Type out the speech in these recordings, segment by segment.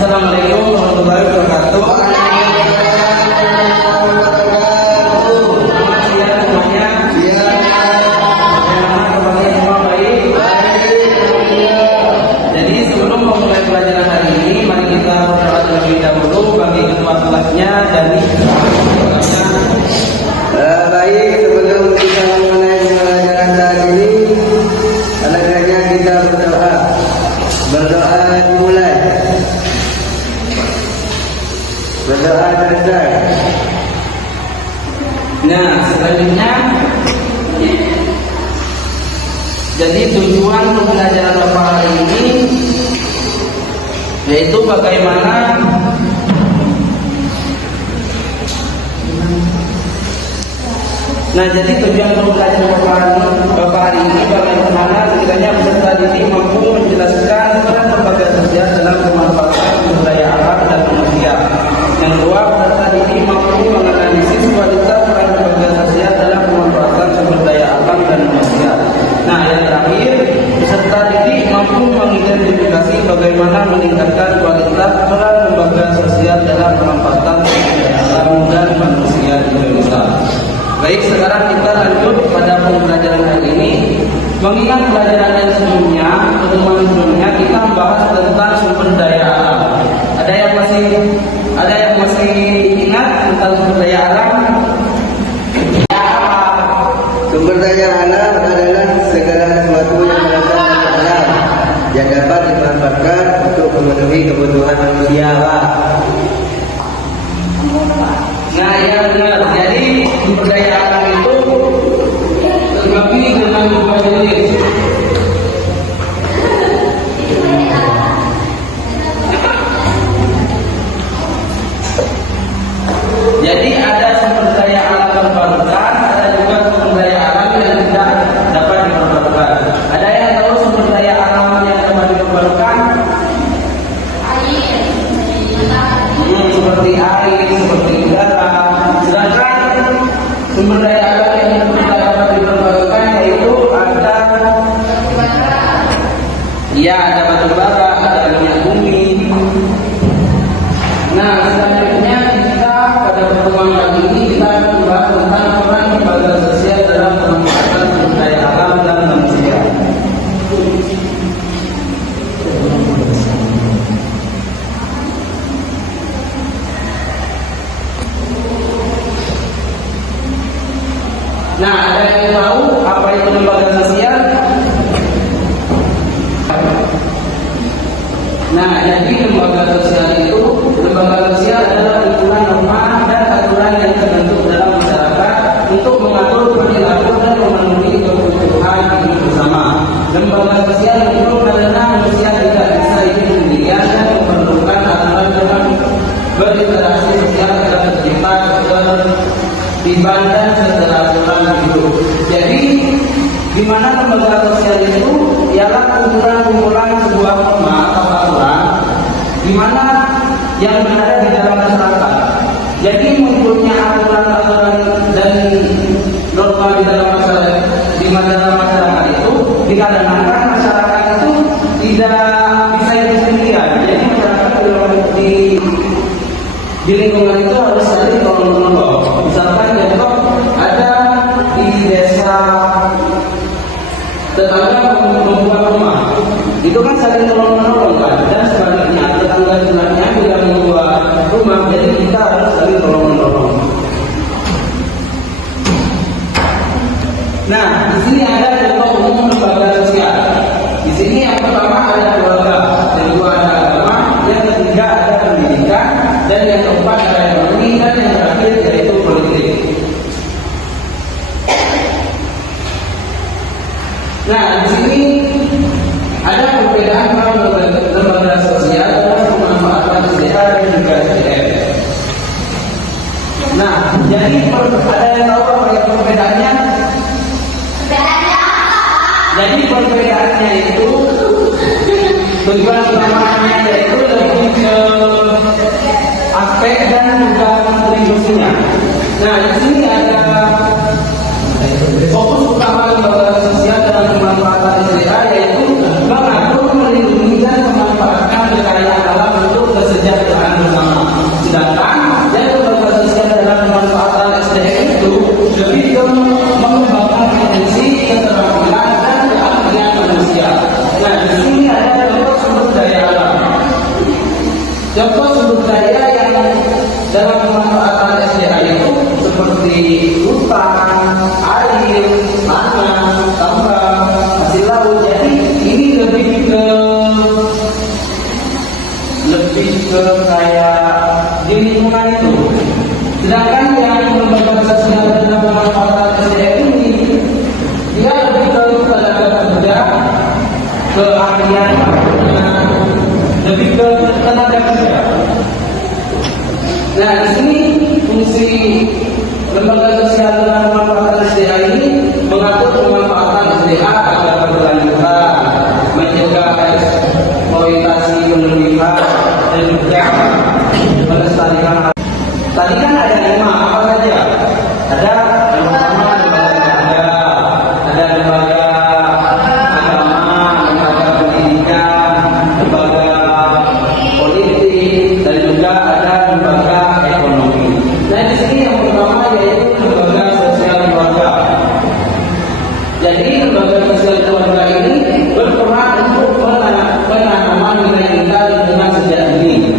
Assalamualaikum warahmatullahi wabarakatuh. Selamat siang semuanya. Bagaimana kabarnya semua, baik? Jadi sebelum memulai pelajaran hari ini, mari kita berdoa terlebih dahulu bagi ketua kelasnya dan Baik, sebelum kita mulai pelajaran hari ini, alangkahnya kita berdoa. Berdoa dimulai. Berdoa selesai. Nah, selanjutnya, jadi tujuan pembelajaran Bapak hari ini yaitu bagaimana jadi tujuan pembelajaran Bapak hari ini bagaimana sekiranya peserta didik mampu menjelaskan peran lembaga sosial dalam pemanfaatan sumber daya alam dan manusia. Yang kedua, peserta didik mampu menganalisis kualitas peran lembaga sosial dalam pemanfaatan sumber daya alam dan manusia. Nah, yang terakhir, peserta didik mampu mengidentifikasi bagaimana meningkatkan kualitas peran lembaga sosial dalam pemanfaatan sumber daya alam dan manusia di Indonesia. Baik, sekarang kita lanjut pada pembelajaran hari ini. Mengingat pelajaran yang sebelumnya, pertemuan sebelumnya kita membahas tentang sumber daya alam. Ada yang masih ingat tentang sumber daya alam? Sumber daya alam adalah segala sesuatu yang berasal dari alam yang dapat dimanfaatkan untuk memenuhi kebutuhan manusia, Pak. Nah, ya benar. Jadi sumber daya alam itu terbagi dengan dua jenis. Jadi ada sumber daya alam terbarukan, ada juga sumber daya alam yang tidak dapat diperbarukan. Ada yang tahu sumber daya alam yang dapat diperbarukan? Seperti air, seperti udara. Sedangkan sumber daya alam yang tidak dapat diperbarukan yaitu ada batu bara, ada minyak bumi. Nah, selanjutnya kita pada pertemuan kali ini kita akan membahas tentang peran lembaga sosial dalam pemanfaatan sumber daya alam dan manusia. Nah, ada yang tahu apa itu lembaga sosial? Nah, jadi lembaga sosial adalah lingkungan norma dan aturan yang terbentuk dalam masyarakat untuk mengatur perilaku dan memenuhi kebutuhan hidup bersama. Lembaga sosial itu karena manusia tidak bisa hidup sendirian dan memerlukan aturan dalam berinteraksi sosial agar tercipta ketertiban dan keteraturan hidup. Jadi, di mana lembaga sosial itu ialah kumpulan sebuah norma atau aturan di mana yang berada di dalam masyarakat. Jadi munculnya aturan-aturan dan norma di dalam masyarakat itu dikarenakan masyarakat itu tidak bisa hidup sendirian. Jadi masyarakat di lingkungan itu harus saling tolong-menolong. Misalkan contoh ada di desa tetangga membuat rumah, itu kan saling tolong-menolong kan, dan sebaliknya tetangga sebelahnya juga membuat rumah, jadi kita harus saling tolong-menolong. Nah, di sini ada contoh umum lembaga sosial. Di sini yang pertama ada keluarga, yang kedua ada agama, yang ketiga ada pendidikan, dan yang keempat ada ekonomi, dan yang terakhir yaitu politik. Nah, di sini ada perbedaan lembaga sosial dalam pemanfaatan SDA dan juga SDM. Nah, jadi ada yang tahu apa yang perbedaannya? Jadi perbedaannya itu tujuan utamanya yaitu lebih ke aspek dan juga kontribusinya. Nah, di sini ada fokus utama lembaga sosial dalam pemanfaatan SDA yaitu mengatur, melindungi dan memanfaatkan kekayaan alam untuk kesejahteraan Contoh sumber daya yang dalam pemanfaatan SDA itu seperti hutan, air, tanah, tambang, hasil laut. Jadi ini lebih ke kayak di lingkungan itu. Sedangkan yang lembaga sosial dalam pemanfaatan SDA ini dia lebih ke tenaga kerja, keahlian, lebih ke tenaga kerja. Nah, di sini fungsi lembaga sosial dalam pemanfaatan SDA ini mengatur pemanfaatan SDA agar berkelanjutan, mencegah eksploitasi berlebihan, dan juga melestarikan. Tadi kan ada 5 apa saja? Ada yang pertama lembaga ada lembaga agama, lembaga pendidikan, lembaga politik, dan juga ada lembaga ekonomi. Nah, di sini yang pertama yaitu lembaga sosial keluarga. Jadi lembaga sosial keluarga ini berperan untuk menanamkan nilai-nilai lingkungan sejak dini.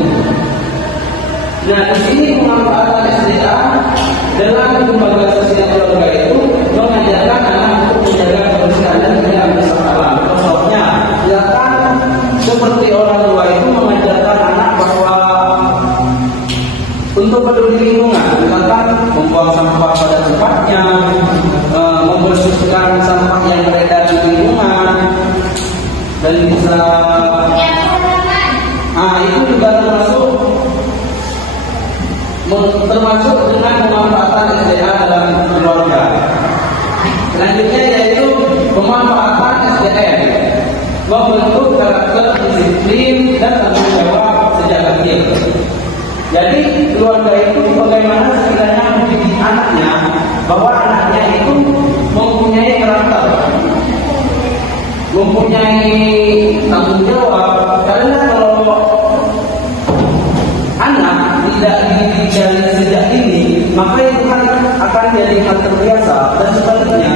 Nah, di sini pemanfaatan SDA dalam lembaga sosial keluarga itu mengajarkan anak untuk menjaga kebersihan dan tidak merusak alam. Contohnya, silakan seperti orang tua itu mengajarkan anak bahwa untuk peduli lingkungan, misalkan membuang sampah pada tempatnya, membersihkan sampah yang beredar di lingkungan, dan bisa. Itu juga termasuk dengan pemanfaatan SDA dalam keluarga. Selanjutnya yaitu pemanfaatan SDM, membentuk karakter disiplin dan tanggung jawab sejak kecil. Jadi keluarga itu bagaimana sekiranya mendidik anaknya bahwa anaknya itu mempunyai karakter, mempunyai tanggung jawab. Karena kalau anak tidak dididik dari sejak dini, maka itu akan jadi hal terbiasa. Dan sebaliknya,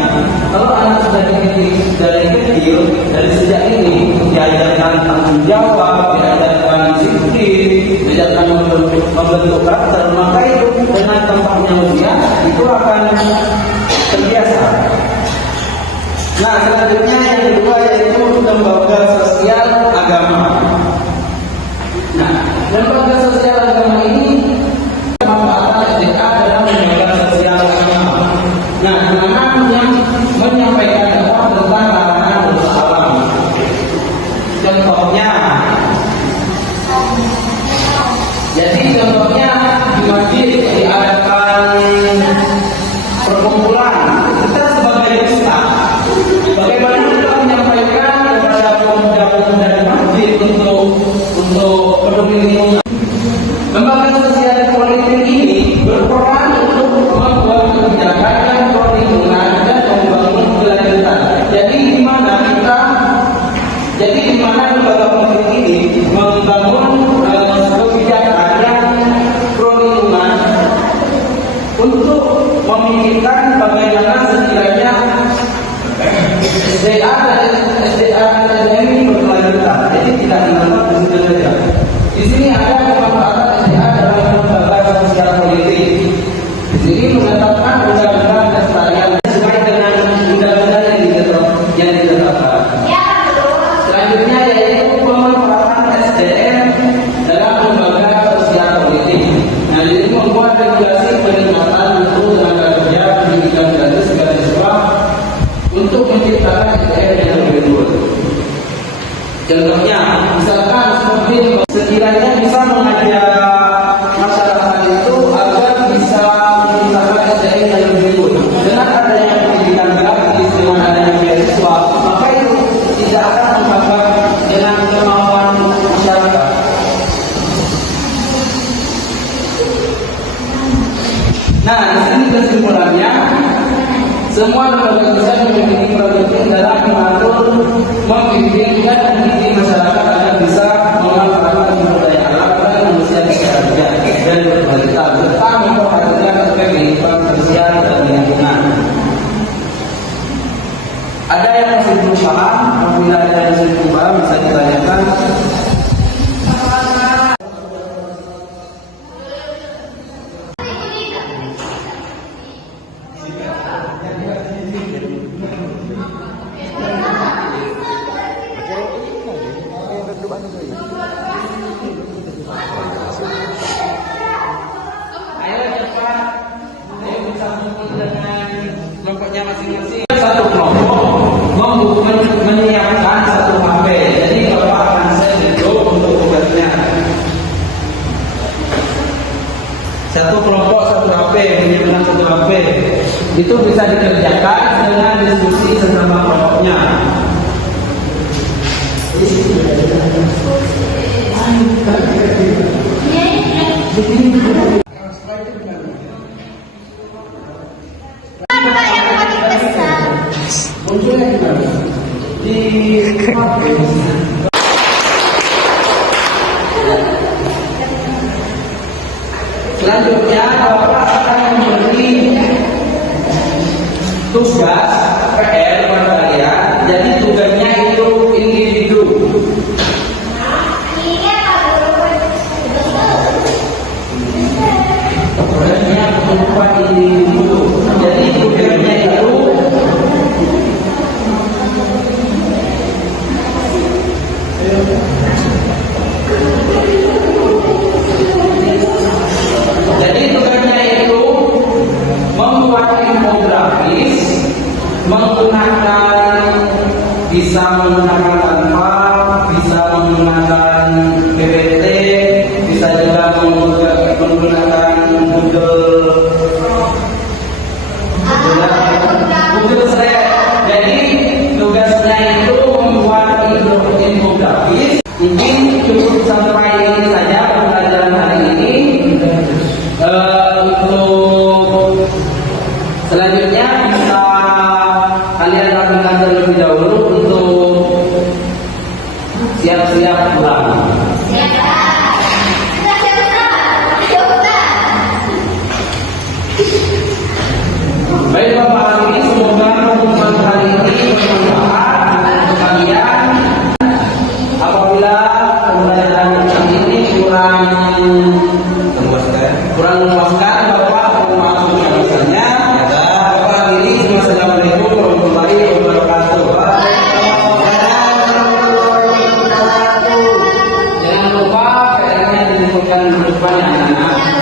kalau anak sudah dididik dari kecil, dari sejak ini, diajarkan tanggung jawab, diajarkan disiplin, diajarkan membentuk karakter, maka itu dengan tempatnya usia itu akan terbiasa. Nah, selanjutnya yang kedua yaitu lembaga sosial agama. Nah, lembaga sosial agama ini pemanfaatan SDA dalam lembaga sosial agama. Nah, dimana yang menyampaikan dakwah tentang larangan dosa alam. Contohnya, jadi contohnya di masjid diadakan perkumpulan. Kita sebagai ustaz, bagaimana kita menyampaikan kepada pemuda-pemuda di masjid untuk peduli lingkungan. Lembaga sosial politik ini berperan untuk membuat kebijakan yang pro lingkungan dan membangun kelanjutan. Jadi di mana lembaga politik ini membangun kebijakan yang pro lingkungan untuk memikirkan bagaimana sekiranya SDA ini berkelanjutan. Jadi tidak dianggap di situ saja. Di sini ada pemanfaatan SDA dalam lembaga sosial politik. Di sini menetapkan undang-undang kelestarian sesuai dengan undang-undang yang ditetapkan. Selanjutnya yaitu pemanfaatan SDM dalam lembaga sosial politik. Nah, ini membuat regulasi peningkatan mutu tenaga kerja pendidikan gratis bagi siswa untuk menciptakan SDM yang lebih unggul. Contohnya, misalkan seperti sekiranya bisa mengajak masyarakat itu agar bisa menciptakan SDM yang lebih unggul. Dengan adanya pendidikan gratis, dengan adanya beasiswa, maka itu tidak akan menghambat dengan kemauan masyarakat. Nah, di sini kesimpulannya, semua lembaga sosial memiliki peran penting dalam mengatur, membimbing dan mendidik masyarakat agar bisa memanfaatkan sumber daya alam dan manusia secara dan berkualitas serta memperhatikan aspek kehidupan sosial dan lingkungan. Ada yang masih belum paham? Apabila ada yang masih belum paham bisa ditanyakan. masing-masing satu kelompok menyiapkan satu HP. Jadi Bapak akan saya duduk untuk tugasnya. Satu kelompok satu HP, menyiapkan satu HP. Itu bisa dikerjakan dengan diskusi sesama kelompoknya. Munculnya di mana? Di selanjutnya Bapak akan memberi tugas PR kepada kalian. Jadi tugasnya itu individu. Tugasnya berupa individu. Jadi tugasnya itu membuat infografis menggunakan, bisa menggunakan Canva, bisa menggunakan PPT, bisa juga menggunakan Google Slide. Jadi tugasnya itu membuat infografis. Mungkin cukup sampai ini saja pembelajaran hari ini. Untuk selanjutnya bisa kalian lakukan terlebih dahulu untuk siap-siap pulang. Baik Bapak ini, semoga pertemuan hari ini bermanfaat untuk kalian. Apabila pembelajaran ini kurang memuaskan, Bapak mohon maaf sebesar-besarnya. Bapak akhiri, Assalamualaikum warahmatullahi wabarakatuh. Jangan lupa PR-nya disebutkan di depannya anak-anak.